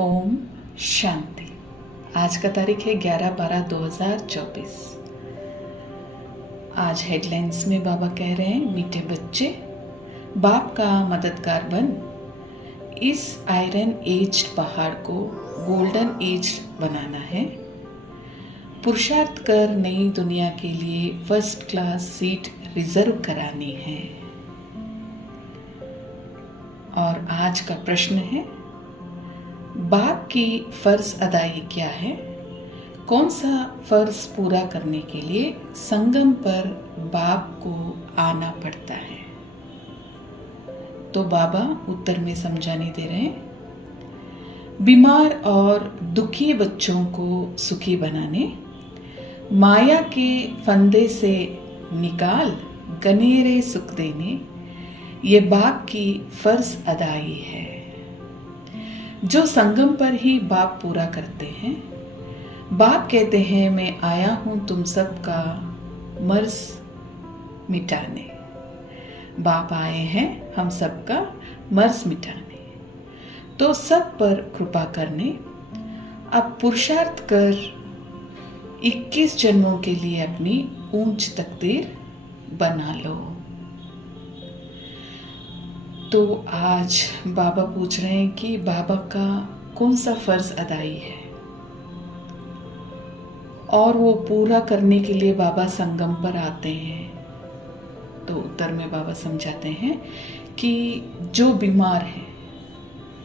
ओम शांति। आज का तारीख है 11/12/2024। आज हेडलाइंस में बाबा कह रहे हैं, मीठे बच्चे, बाप का मददगार बन इस आयरन एज्ड पहाड़ को गोल्डन एज बनाना है। पुरुषार्थ कर नई दुनिया के लिए फर्स्ट क्लास सीट रिजर्व करानी है। और आज का प्रश्न है, बाप की फर्ज अदाई क्या है? कौन सा फर्ज पूरा करने के लिए संगम पर बाप को आना पड़ता है? तो बाबा उत्तर में समझाने दे रहे हैं, बीमार और दुखी बच्चों को सुखी बनाने, माया के फंदे से निकाल गनेरे सुख देने, ये बाप की फर्ज अदाई है जो संगम पर ही बाप पूरा करते हैं। बाप कहते हैं, मैं आया हूं तुम सबका मर्ज मिटाने। बाप आए हैं हम सबका मर्ज मिटाने, तो सब पर कृपा करने। अब पुरुषार्थ कर 21 जन्मों के लिए अपनी ऊंच तकदीर बना लो। तो आज बाबा पूछ रहे हैं कि बाबा का कौन सा फर्ज अदाई है और वो पूरा करने के लिए बाबा संगम पर आते हैं। तो उत्तर में बाबा समझाते हैं कि जो बीमार हैं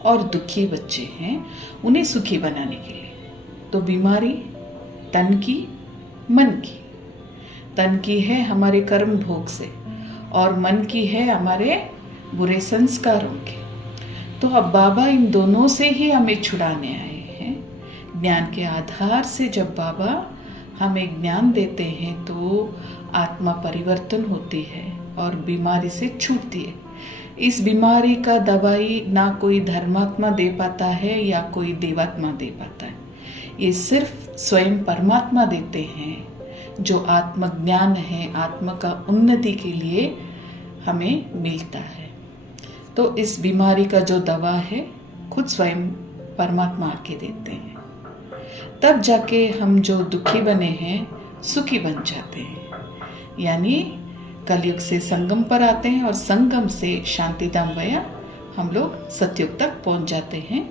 और दुखी बच्चे हैं उन्हें सुखी बनाने के लिए, तो बीमारी तन की मन की, तन की है हमारे कर्म भोग से और मन की है हमारे बुरे संस्कारों के। तो अब बाबा इन दोनों से ही हमें छुड़ाने आए हैं। ज्ञान के आधार से जब बाबा हमें ज्ञान देते हैं तो आत्मा परिवर्तन होती है और बीमारी से छूटती है। इस बीमारी का दवाई ना कोई धर्मात्मा दे पाता है या कोई देवात्मा दे पाता है, ये सिर्फ स्वयं परमात्मा देते हैं जो आत्मज्ञान है, आत्मा का उन्नति के लिए हमें मिलता है। तो इस बीमारी का जो दवा है खुद स्वयं परमात्मा आके देते हैं, तब जाके हम जो दुखी बने हैं सुखी बन जाते हैं। यानी कलयुग से संगम पर आते हैं और संगम से शांतिधाम वया हम लोग सतयुग तक पहुंच जाते हैं,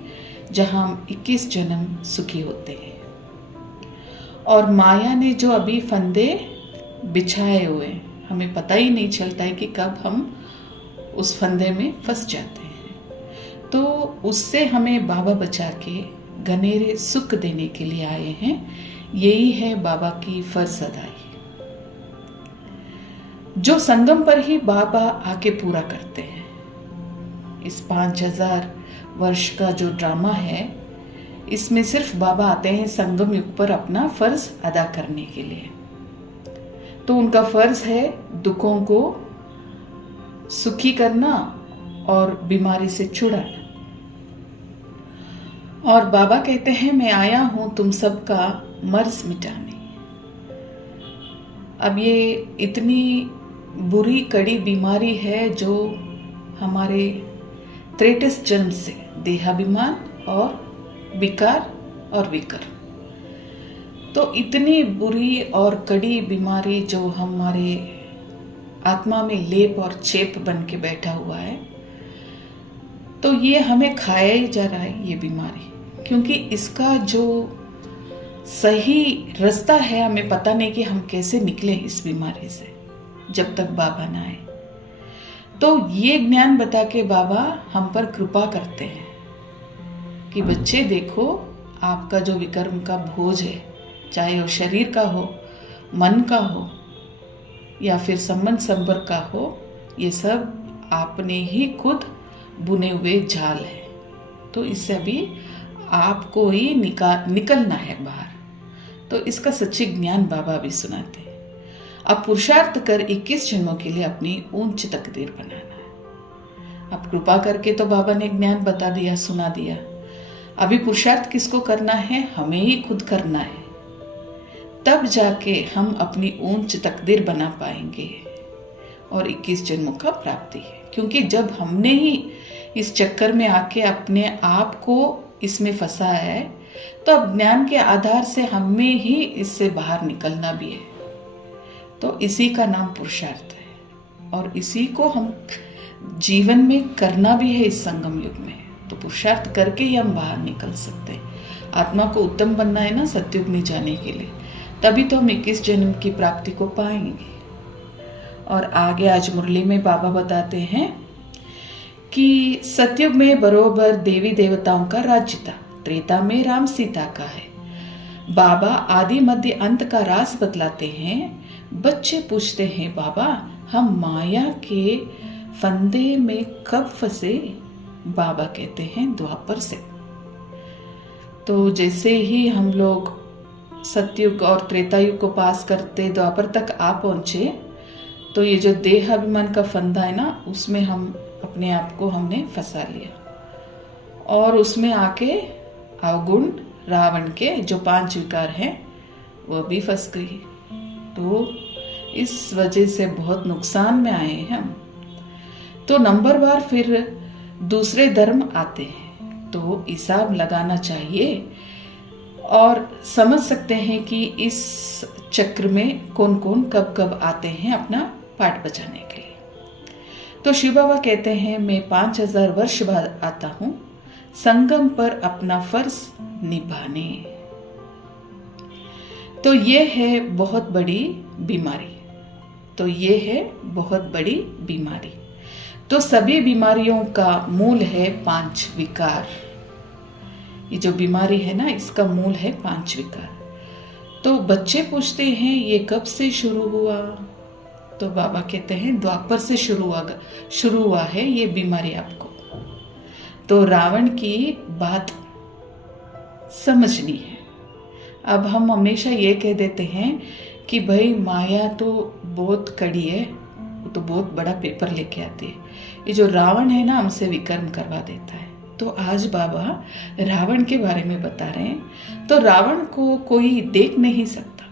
जहां हम 21 जन्म सुखी होते हैं। और माया ने जो अभी फंदे बिछाए हुए, हमें पता ही नहीं चलता है कि कब हम उस फंदे में फंस जाते हैं। तो उससे हमें बाबा बचा के गनेरे सुख देने के लिए आए हैं। यही है बाबा की फर्ज अदाई, जो संगम पर ही बाबा आके पूरा करते हैं। इस 5000 वर्ष का जो ड्रामा है, इसमें सिर्फ बाबा आते हैं संगम युग पर अपना फर्ज अदा करने के लिए। तो उनका फर्ज है दुखों को सुखी करना और बीमारी से छुड़ाना। और बाबा कहते हैं, मैं आया हूं तुम सबका मर्ज मिटाने। अब ये इतनी बुरी कड़ी बीमारी है जो हमारे 33 जन्म से देहाभिमान और विकार और विकर, तो इतनी बुरी और कड़ी बीमारी जो हमारे आत्मा में लेप और चेप बन के बैठा हुआ है, तो ये हमें खाया ही जा रहा है ये बीमारी, क्योंकि इसका जो सही रास्ता है हमें पता नहीं कि हम कैसे निकले इस बीमारी से जब तक बाबा ना आए। तो ये ज्ञान बता के बाबा हम पर कृपा करते हैं कि बच्चे देखो, आपका जो विकर्म का बोझ है, चाहे वो शरीर का हो, मन का हो या फिर संबंध संपर्क का हो, ये सब आपने ही खुद बुने हुए जाल है। तो इससे अभी आपको ही निकलना है बाहर। तो इसका सच्ची ज्ञान बाबा भी सुनाते हैं। अब पुरुषार्थ कर 21 जन्मों के लिए अपनी ऊंच तकदीर बनाना है। अब कृपा करके तो बाबा ने ज्ञान बता दिया, सुना दिया। अभी पुरुषार्थ किसको करना है? हमें ही खुद करना है। तब जाके हम अपनी ऊंच तकदीर बना पाएंगे और 21 जन्मों का प्राप्ति है। क्योंकि जब हमने ही इस चक्कर में आके अपने आप को इसमें फंसा है, तो अब ज्ञान के आधार से हमें ही इससे बाहर निकलना भी है। तो इसी का नाम पुरुषार्थ है और इसी को हम जीवन में करना भी है इस संगम युग में। तो पुरुषार्थ करके ही हम बाहर निकल सकते हैं। आत्मा को उत्तम बनना है ना सतयुग में जाने के लिए, तभी तो हम 21 जन्म की प्राप्ति को पाएंगे। और आगे आज मुरली में बाबा बताते हैं कि सतयुग में बरोबर देवी देवताओं का राज्य था, त्रेता में राम सीता का है। बाबा आदि मध्य अंत का राज बतलाते हैं। बच्चे पूछते हैं, बाबा हम माया के फंदे में कब फंसे? बाबा कहते हैं द्वापर से। तो जैसे ही हम लोग सतयुग और त्रेता युग को पास करते द्वापर तक आ पहुंचे, तो ये जो देह अभिमान का फंदा है ना, उसमें हम अपने आप को हमने फंसा लिया और उसमें आके अवगुण रावण के जो 5 विकार हैं वो भी फंस गई। तो इस वजह से बहुत नुकसान में आए हैं हम। तो नंबरवार फिर दूसरे धर्म आते हैं, तो हिसाब लगाना चाहिए और समझ सकते हैं कि इस चक्र में कौन कौन कब कब आते हैं अपना पाठ बचाने के लिए। तो शिव बाबा कहते हैं, मैं 5000 वर्ष बाद आता हूं संगम पर अपना फर्ज निभाने। तो ये है बहुत बड़ी बीमारी। तो ये है बहुत बड़ी बीमारी। तो सभी बीमारियों का मूल है 5 विकार। ये जो बीमारी है ना, इसका मूल है 5 विकार। तो बच्चे पूछते हैं ये कब से शुरू हुआ? तो बाबा कहते हैं द्वापर से शुरू हुआ है ये बीमारी आपको। तो रावण की बात समझनी है। अब हम हमेशा ये कह देते हैं कि भाई माया तो बहुत कड़ी है, वो तो बहुत बड़ा पेपर लेके आती है। ये जो रावण है ना, हमसे विकर्म करवा देता है। तो आज बाबा रावण के बारे में बता रहे हैं। तो रावण को कोई देख नहीं सकता।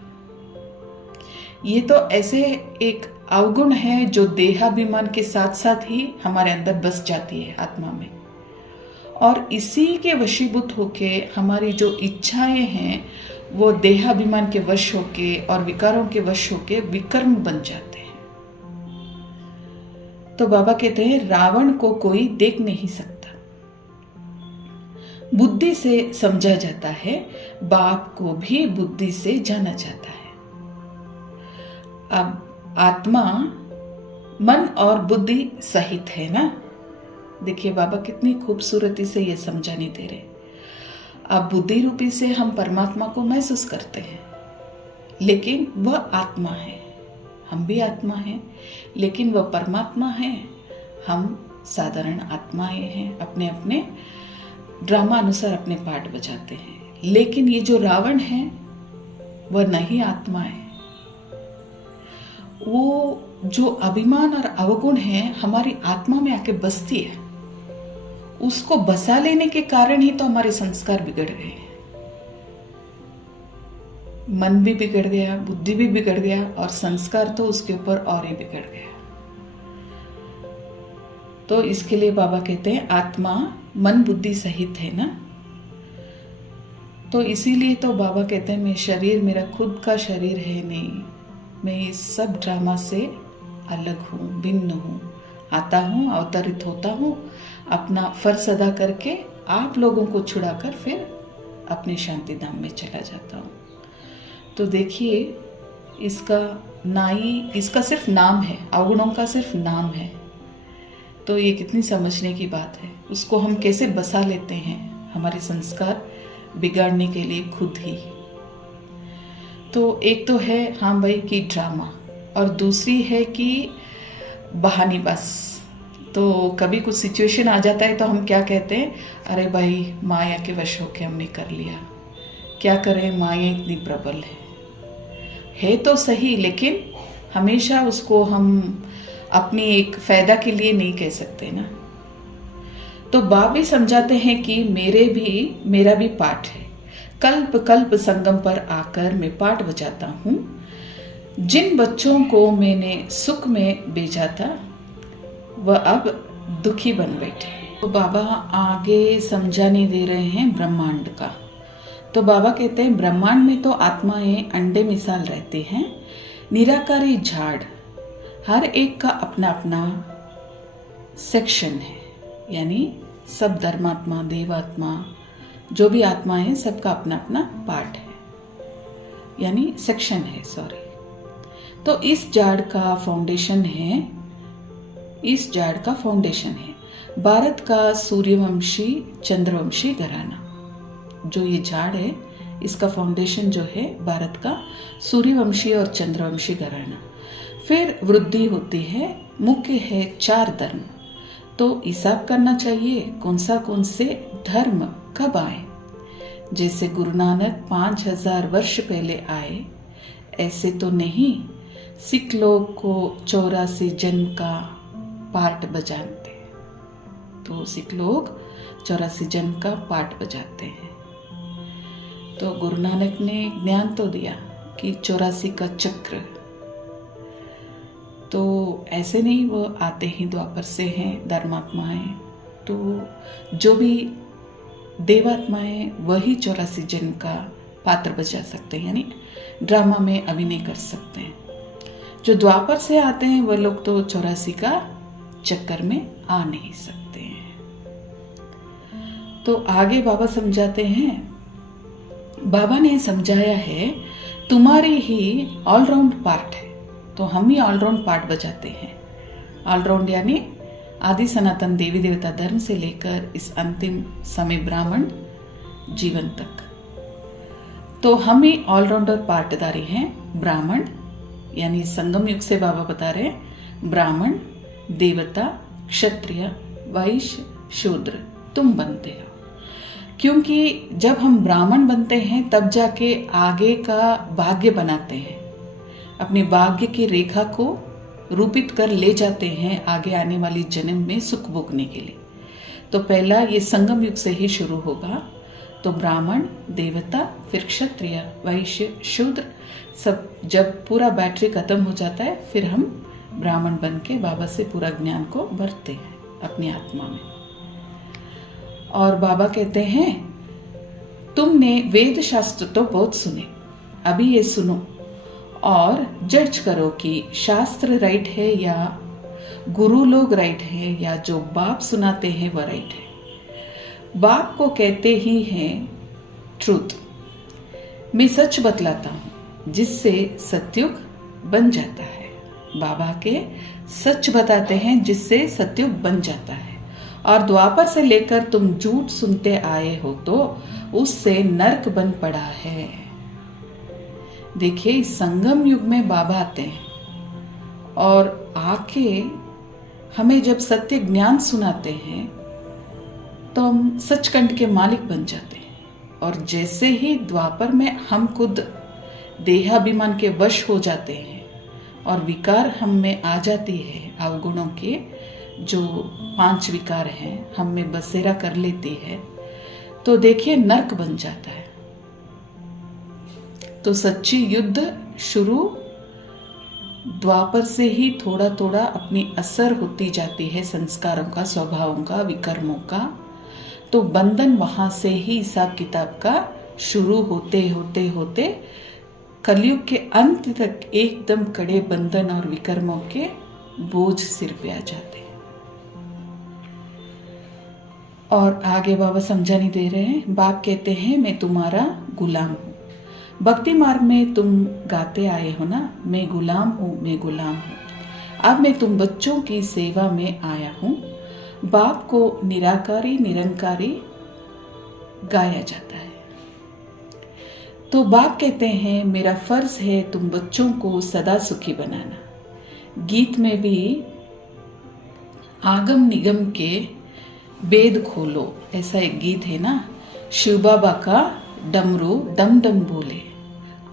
ये तो ऐसे एक अवगुण है जो देहाभिमान के साथ साथ ही हमारे अंदर बस जाती है आत्मा में, और इसी के वशीभूत होके हमारी जो इच्छाएं हैं वो देहाभिमान के वश होके और विकारों के वश होके विकर्म बन जाते हैं। तो बाबा कहते हैं रावण को कोई देख नहीं सकता, बुद्धि से समझा जाता है, बाप को भी बुद्धि से जाना जाता है। अब आत्मा मन और बुद्धि सहित है ना। देखिए बाबा कितनी खूबसूरती से ये समझाने दे रहे। अब बुद्धि रूपी से हम परमात्मा को महसूस करते हैं, लेकिन वह आत्मा है, हम भी आत्मा हैं, लेकिन वह परमात्मा है, हम साधारण आत्माएं हैं, अपने अपने ड्रामा अनुसार अपने पाठ बजाते हैं। लेकिन ये जो रावण है वह नहीं आत्मा है। वो जो अभिमान और अवगुण है हमारी आत्मा में आके बसती है, उसको बसा लेने के कारण ही तो हमारे संस्कार बिगड़ गए। मन भी बिगड़ गया, बुद्धि भी बिगड़ गया और संस्कार तो उसके ऊपर और ही बिगड़ गया। तो इसके लिए बाबा कहते हैं आत्मा मन बुद्धि सहित है ना। तो इसीलिए तो बाबा कहते हैं मैं शरीर, मेरा खुद का शरीर है नहीं, मैं इस सब ड्रामा से अलग हूँ, भिन्न हूँ, आता हूँ, अवतरित होता हूँ, अपना फर्ज अदा करके आप लोगों को छुड़ाकर फिर अपने शांति धाम में चला जाता हूँ। तो देखिए इसका सिर्फ नाम है, अवगुणों का सिर्फ नाम है। तो ये कितनी समझने की बात है। उसको हम कैसे बसा लेते हैं हमारे संस्कार बिगाड़ने के लिए खुद ही। तो एक तो है हाँ भाई कि ड्रामा, और दूसरी है कि बहानी बस। तो कभी कुछ सिचुएशन आ जाता है तो हम क्या कहते हैं, अरे भाई माया के वश होके हमने कर लिया, क्या करें, माया इतनी प्रबल है तो सही, लेकिन हमेशा उसको हम अपनी एक फायदा के लिए नहीं कह सकते ना। तो बाप भी समझाते हैं कि मेरा भी पाठ है। कल्प कल्प संगम पर आकर मैं पाठ बजाता हूँ। जिन बच्चों को मैंने सुख में भेजा था वह अब दुखी बन बैठे। तो बाबा आगे समझाने दे रहे हैं ब्रह्मांड का। तो बाबा कहते हैं ब्रह्मांड में तो आत्माएं अंडे मिसाल रहती हैं, निराकारी झाड़, हर एक का अपना अपना सेक्शन है, यानी सब धर्मात्मा, देवात्मा, जो भी आत्मा है सबका अपना अपना पार्ट है, यानी सेक्शन है, सॉरी। तो इस झाड़ का फाउंडेशन है भारत का सूर्यवंशी चंद्रवंशी घराना। जो ये झाड़ है इसका फाउंडेशन जो है भारत का सूर्यवंशी और चंद्रवंशी घराना। फिर वृद्धि होती है, मुख्य है 4 धर्म। तो हिसाब करना चाहिए कौन से धर्म कब आए। जैसे गुरु नानक 5000 वर्ष पहले आए, ऐसे तो नहीं। सिख लोग को 84 जन्म का पार्ट बजाते, तो सिख लोग 84 जन्म का पार्ट बजाते हैं। तो गुरु नानक ने ज्ञान तो दिया कि 84 का चक्र, तो ऐसे नहीं वो आते ही द्वापर से हैं धर्मात्माएं। तो जो भी देवात्माएं वही 84 जन्म का पात्र बजा सकते हैं, यानी ड्रामा में अभिनय कर सकते हैं। जो द्वापर से आते हैं वह लोग तो 84 का चक्कर में आ नहीं सकते हैं। तो आगे बाबा समझाते हैं, बाबा ने समझाया है तुम्हारी ही ऑलराउंड पार्ट है। तो हम ही ऑलराउंड पार्ट बजाते हैं। ऑलराउंड यानी आदि सनातन देवी देवता धर्म से लेकर इस अंतिम समय ब्राह्मण जीवन तक। तो हम ही ऑलराउंडर पार्टदारी हैं। ब्राह्मण यानी संगम युग से बाबा बता रहे हैं, ब्राह्मण, देवता, क्षत्रिय, वैश्य, शूद्र तुम बनते हो। क्योंकि जब हम ब्राह्मण बनते हैं तब जाके आगे का भाग्य बनाते हैं, अपने भाग्य की रेखा को रूपित कर ले जाते हैं आगे आने वाली जन्म में सुख भोगने के लिए। तो पहला ये संगम युग से ही शुरू होगा। तो ब्राह्मण, देवता, फिर क्षत्रिय, वैश्य, शूद्र, सब जब पूरा बैटरी खत्म हो जाता है फिर हम ब्राह्मण बन के बाबा से पूरा ज्ञान को भरते हैं अपनी आत्मा में। और बाबा कहते हैं तुमने वेद शास्त्र तो बहुत सुने, अभी ये सुनो और जज करो कि शास्त्र राइट है या गुरु लोग राइट है या जो बाप सुनाते हैं वह राइट है। बाप को कहते ही हैं ट्रूथ, मैं सच बतलाता हूं जिससे सत्युग बन जाता है। बाबा के सच बताते हैं जिससे सत्युग बन जाता है। और द्वापर से लेकर तुम झूठ सुनते आए हो तो उससे नरक बन पड़ा है। देखिए इस संगम युग में बाबा आते हैं और आके हमें जब सत्य ज्ञान सुनाते हैं तो हम सचखंड के मालिक बन जाते हैं। और जैसे ही द्वापर में हम खुद देहाभिमान के वश हो जाते हैं और विकार हम में आ जाती है, अवगुणों के जो 5 विकार हैं हम में बसेरा कर लेती है, तो देखिए नरक बन जाता है। तो सच्ची युद्ध शुरू द्वापर से ही थोड़ा थोड़ा अपनी असर होती जाती है संस्कारों का, स्वभावों का, विकर्मों का। तो बंधन वहां से ही हिसाब किताब का शुरू होते होते होते कलयुग के अंत तक एकदम कड़े बंधन और विकर्मों के बोझ सिर पे आ जाते हैं। और आगे बाबा समझाने दे रहे हैं, बाप कहते हैं मैं तुम्हारा गुलाम हूं। भक्ति मार्ग में तुम गाते आए हो ना, मैं गुलाम हूं, मैं गुलाम हूं। अब मैं तुम बच्चों की सेवा में आया हूं। बाप को निराकारी निरंकारी गाया जाता है। तो बाप कहते हैं मेरा फर्ज है तुम बच्चों को सदा सुखी बनाना। गीत में भी आगम निगम के वेद खोलो, ऐसा एक गीत है ना, शिव बाबा का डमरू डम डम बोले,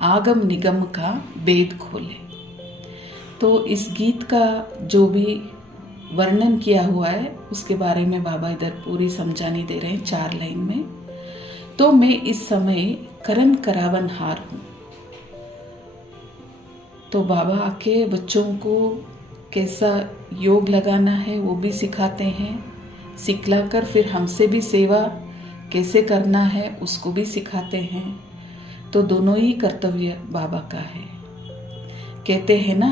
आगम निगम का वेद खोले। तो इस गीत का जो भी वर्णन किया हुआ है उसके बारे में बाबा इधर पूरी समझानी दे रहे हैं 4 लाइन में। तो मैं इस समय करन करावन हार हूं। तो बाबा आके बच्चों को कैसा योग लगाना है वो भी सिखाते हैं, सिखलाकर फिर हमसे भी सेवा कैसे करना है उसको भी सिखाते हैं। तो दोनों ही कर्तव्य बाबा का है। कहते हैं ना,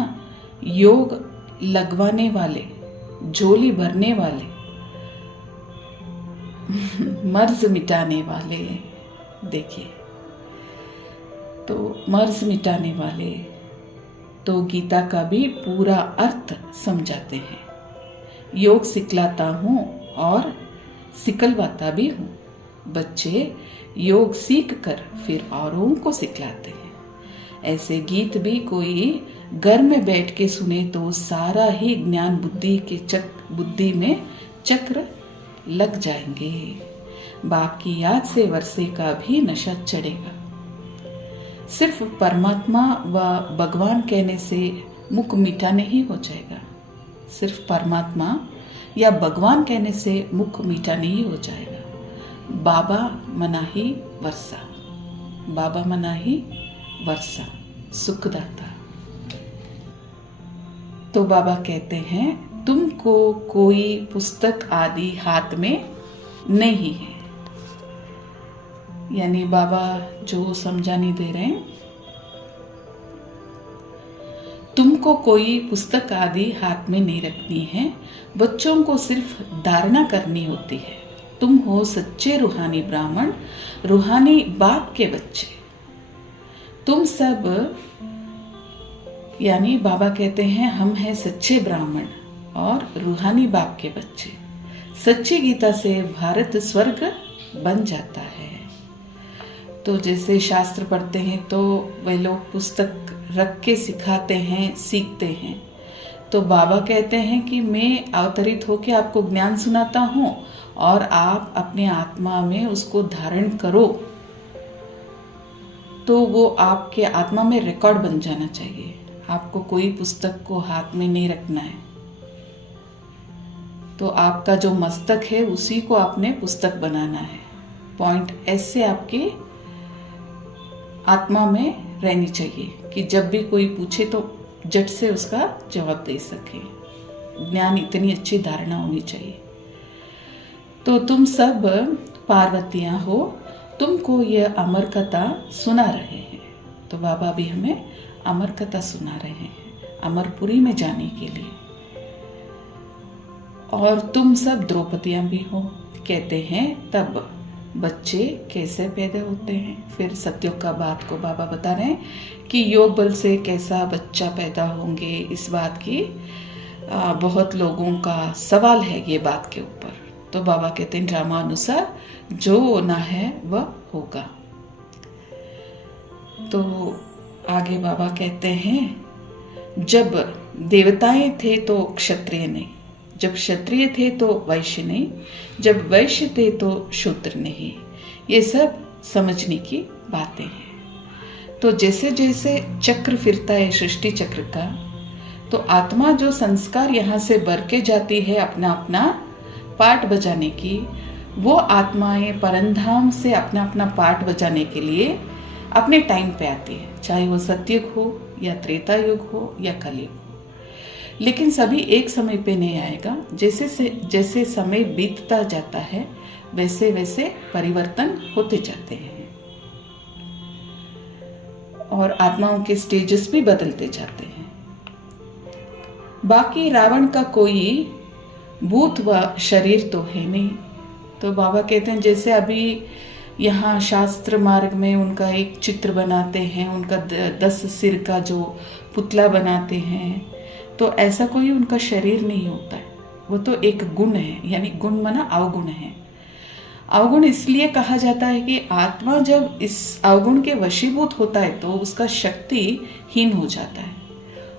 योग लगवाने वाले, झोली भरने वाले, मर्ज मिटाने वाले। देखिए, तो मर्ज मिटाने वाले तो गीता का भी पूरा अर्थ समझाते हैं। योग सिखलाता हूँ और सिखलवाता भी हूँ। बच्चे योग सीख कर फिर औरों को सिखलाते हैं। ऐसे गीत भी कोई घर में बैठ के सुने तो सारा ही ज्ञान बुद्धि में चक्र लग जाएंगे। बाप की याद से वर्षे का भी नशा चढ़ेगा। सिर्फ परमात्मा व भगवान कहने से मुख मीठा नहीं हो जाएगा। सिर्फ परमात्मा या भगवान कहने से मुख मीठा नहीं हो जाएगा। बाबा मनाही वर्षा, बाबा मनाही वर्षा, सुखदाता। तो बाबा कहते हैं, तुमको कोई पुस्तक आदि हाथ में नहीं है। यानी बाबा जो समझाने दे रहे हैं, तुमको कोई पुस्तक आदि हाथ में नहीं रखनी है, बच्चों को सिर्फ धारणा करनी होती है। तुम हो सच्चे रूहानी ब्राह्मण, रूहानी बाप के बच्चे। तुम सब, यानी बाबा कहते हैं हम हैं सच्चे ब्राह्मण और रूहानी बाप के बच्चे। सच्ची गीता से भारत स्वर्ग बन जाता है। तो जैसे शास्त्र पढ़ते हैं तो वे लोग पुस्तक रख के सिखाते हैं, सीखते हैं। तो बाबा कहते हैं कि मैं अवतरित होकर आपको ज्ञान सुनाता हूँ और आप अपने आत्मा में उसको धारण करो, तो वो आपके आत्मा में रिकॉर्ड बन जाना चाहिए। आपको कोई पुस्तक को हाथ में नहीं रखना है। तो आपका जो मस्तक है उसी को आपने पुस्तक बनाना है। पॉइंट ऐसे आपकी आत्मा में रहनी चाहिए कि जब भी कोई पूछे तो झट से उसका जवाब दे सके। ज्ञान इतनी अच्छी धारणा होनी चाहिए। तो तुम सब पार्वतियां हो, तुमको यह अमर कथा सुना रहे हैं। तो बाबा भी हमें अमर कथा सुना रहे हैं अमरपुरी में जाने के लिए। और तुम सब द्रौपदियां भी हो। कहते हैं तब बच्चे कैसे पैदा होते हैं। फिर सत्योग का बात को बाबा बता रहे हैं कि योग बल से कैसा बच्चा पैदा होंगे। इस बात की बहुत लोगों का सवाल है ये बात के ऊपर। तो बाबा कहते हैं ड्रामा अनुसार जो होना है वह होगा। तो आगे बाबा कहते हैं, जब देवताएं थे तो क्षत्रिय नहीं, जब क्षत्रिय थे तो वैश्य नहीं, जब वैश्य थे तो शूद्र नहीं। ये सब समझने की बातें हैं। तो जैसे जैसे चक्र फिरता है सृष्टि चक्र का, तो आत्मा जो संस्कार यहाँ से बर के जाती है अपना अपना पाठ बजाने की, वो आत्माएं परंधाम से अपना अपना पाठ बजाने के लिए अपने टाइम पे आती है। चाहे वो सतयुग हो या त्रेता युग हो या कलयुग हो। लेकिन सभी एक समय पे नहीं आएगा। जैसे समय बीतता जाता है वैसे वैसे परिवर्तन होते जाते हैं और आत्माओं के स्टेजेस भी बदलते जाते हैं। बाकी रावण का कोई भूत व शरीर तो है नहीं। तो बाबा कहते हैं जैसे अभी यहाँ शास्त्र मार्ग में उनका एक चित्र बनाते हैं, उनका 10 सिर का जो पुतला बनाते हैं, तो ऐसा कोई उनका शरीर नहीं होता है। वो तो एक गुण है, यानी गुण माना अवगुण है। अवगुण इसलिए कहा जाता है कि आत्मा जब इस अवगुण के वशीभूत होता है तो उसका शक्तिहीन हो जाता है।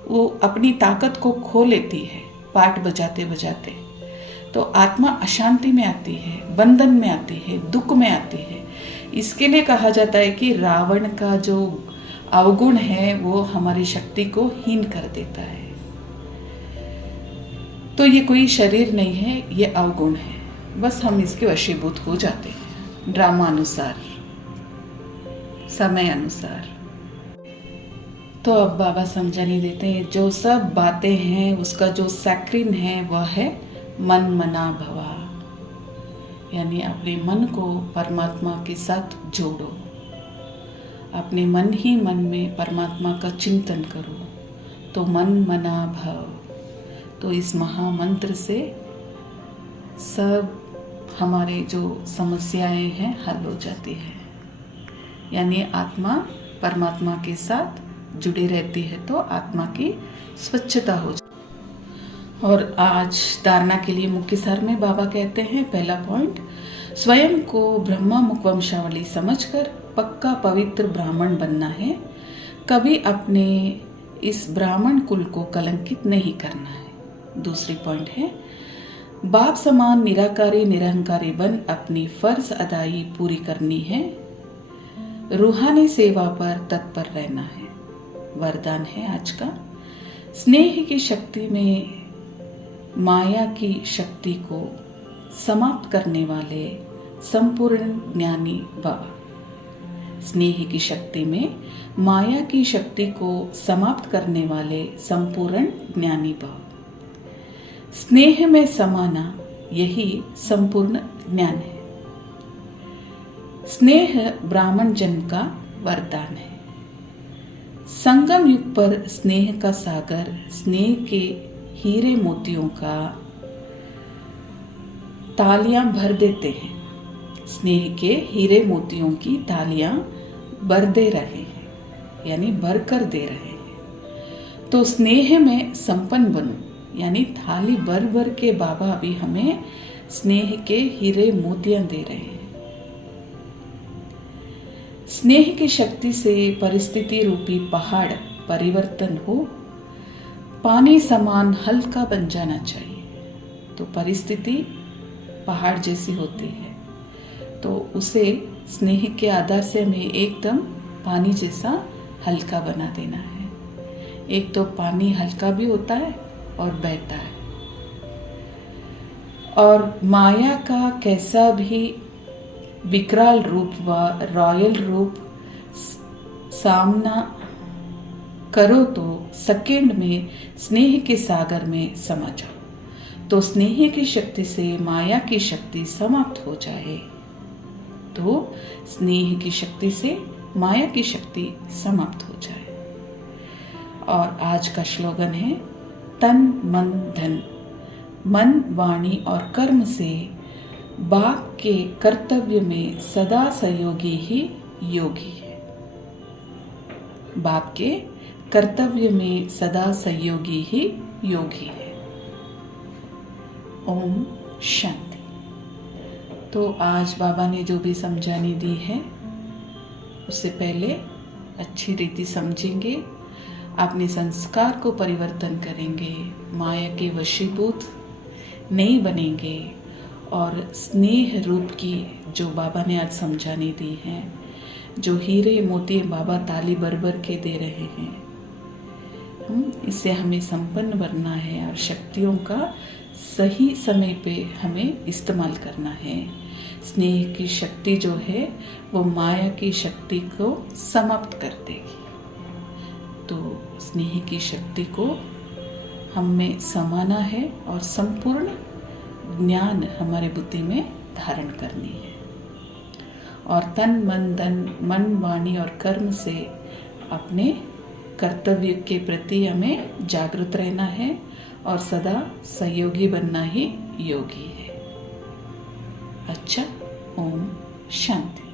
वो अपनी ताकत को खो लेती है पाठ बजाते बजाते। तो आत्मा अशांति में आती है, बंधन में आती है, दुख में आती है। इसके लिए कहा जाता है कि रावण का जो अवगुण है वो हमारी शक्ति को हीन कर देता है। तो ये कोई शरीर नहीं है, ये अवगुण है। बस हम इसके वशीभूत हो जाते हैं ड्रामा अनुसार, समय अनुसार। तो अब बाबा समझाने देते हैं, जो सब बातें हैं उसका जो सैक्रिन है वह है मन मना भवा। यानी अपने मन को परमात्मा के साथ जोड़ो, अपने मन ही मन में परमात्मा का चिंतन करो, तो मन मना भव। तो इस महामंत्र से सब हमारे जो समस्याएं हैं हल हो जाती है, यानी आत्मा परमात्मा के साथ जुड़ी रहती है तो आत्मा की स्वच्छता हो जाती। और आज धारणा के लिए मुख्य सार में बाबा कहते हैं, पहला पॉइंट, स्वयं को ब्रह्मा मुख वंशावली समझकर पक्का पवित्र ब्राह्मण बनना है। कभी अपने इस ब्राह्मण कुल को कलंकित नहीं करना है। दूसरी पॉइंट है, बाप समान निराकारी निरहंकारी बन अपनी फर्ज अदाई पूरी करनी है। रूहानी सेवा पर तत्पर रहना है। वरदान है आज का, स्नेह की शक्ति में माया की शक्ति को समाप्त करने वाले संपूर्ण ज्ञानी भव। स्नेह की शक्ति में माया की शक्ति को समाप्त करने वाले संपूर्ण ज्ञानी भव। स्नेह में समाना यही संपूर्ण ज्ञान है। स्नेह ब्राह्मण जन्म का वरदान है। संगम युग पर स्नेह का सागर स्नेह के हीरे मोतियों का तालियां भर देते हैं। स्नेह के हीरे मोतियों की तालियां भर दे रहे हैं, यानी भर कर दे रहे हैं। तो स्नेह में संपन्न बनो, यानी थाली भर भर के बाबा अभी हमें स्नेह के हीरे मोतियां दे रहे हैं। स्नेह की शक्ति से परिस्थिति रूपी पहाड़ परिवर्तन हो, पानी समान हल्का बन जाना चाहिए। तो परिस्थिति पहाड़ जैसी होती है, तो उसे स्नेह के आधार से हमें एकदम पानी जैसा हल्का बना देना है। एक तो पानी हल्का भी होता है और बहता है, और माया का कैसा भी विकराल रूप व रॉयल रूप सामना करो तो सेकेंड में स्नेह के सागर में समा जाओ। तो स्नेह की शक्ति से माया की शक्ति समाप्त हो जाए, तो स्नेह की शक्ति से माया की शक्ति समाप्त हो जाए। और आज का श्लोगन है, तन मन धन, मन वाणी और कर्म से बाप के कर्तव्य में सदा सहयोगी ही योगी है। बाप के कर्तव्य में सदा सहयोगी ही योगी है। ओम शांति। तो आज बाबा ने जो भी समझानी दी है उससे पहले अच्छी रीति समझेंगे, अपने संस्कार को परिवर्तन करेंगे, माया के वशीभूत नहीं बनेंगे, और स्नेह रूप की जो बाबा ने आज समझानी दी है, जो हीरे मोती बाबा ताली भर भर के दे रहे हैं, इससे हमें संपन्न बनना है और शक्तियों का सही समय पे हमें इस्तेमाल करना है। स्नेह की शक्ति जो है वो माया की शक्ति को समाप्त कर देगी। तो स्नेह की शक्ति को हम में समाना है और संपूर्ण ज्ञान हमारे बुद्धि में धारण करनी है। और तन मन धन, मन वाणी और कर्म से अपने कर्तव्य के प्रति हमें जागरूक रहना है और सदा सहयोगी बनना ही योगी है। अच्छा, ओम शांति।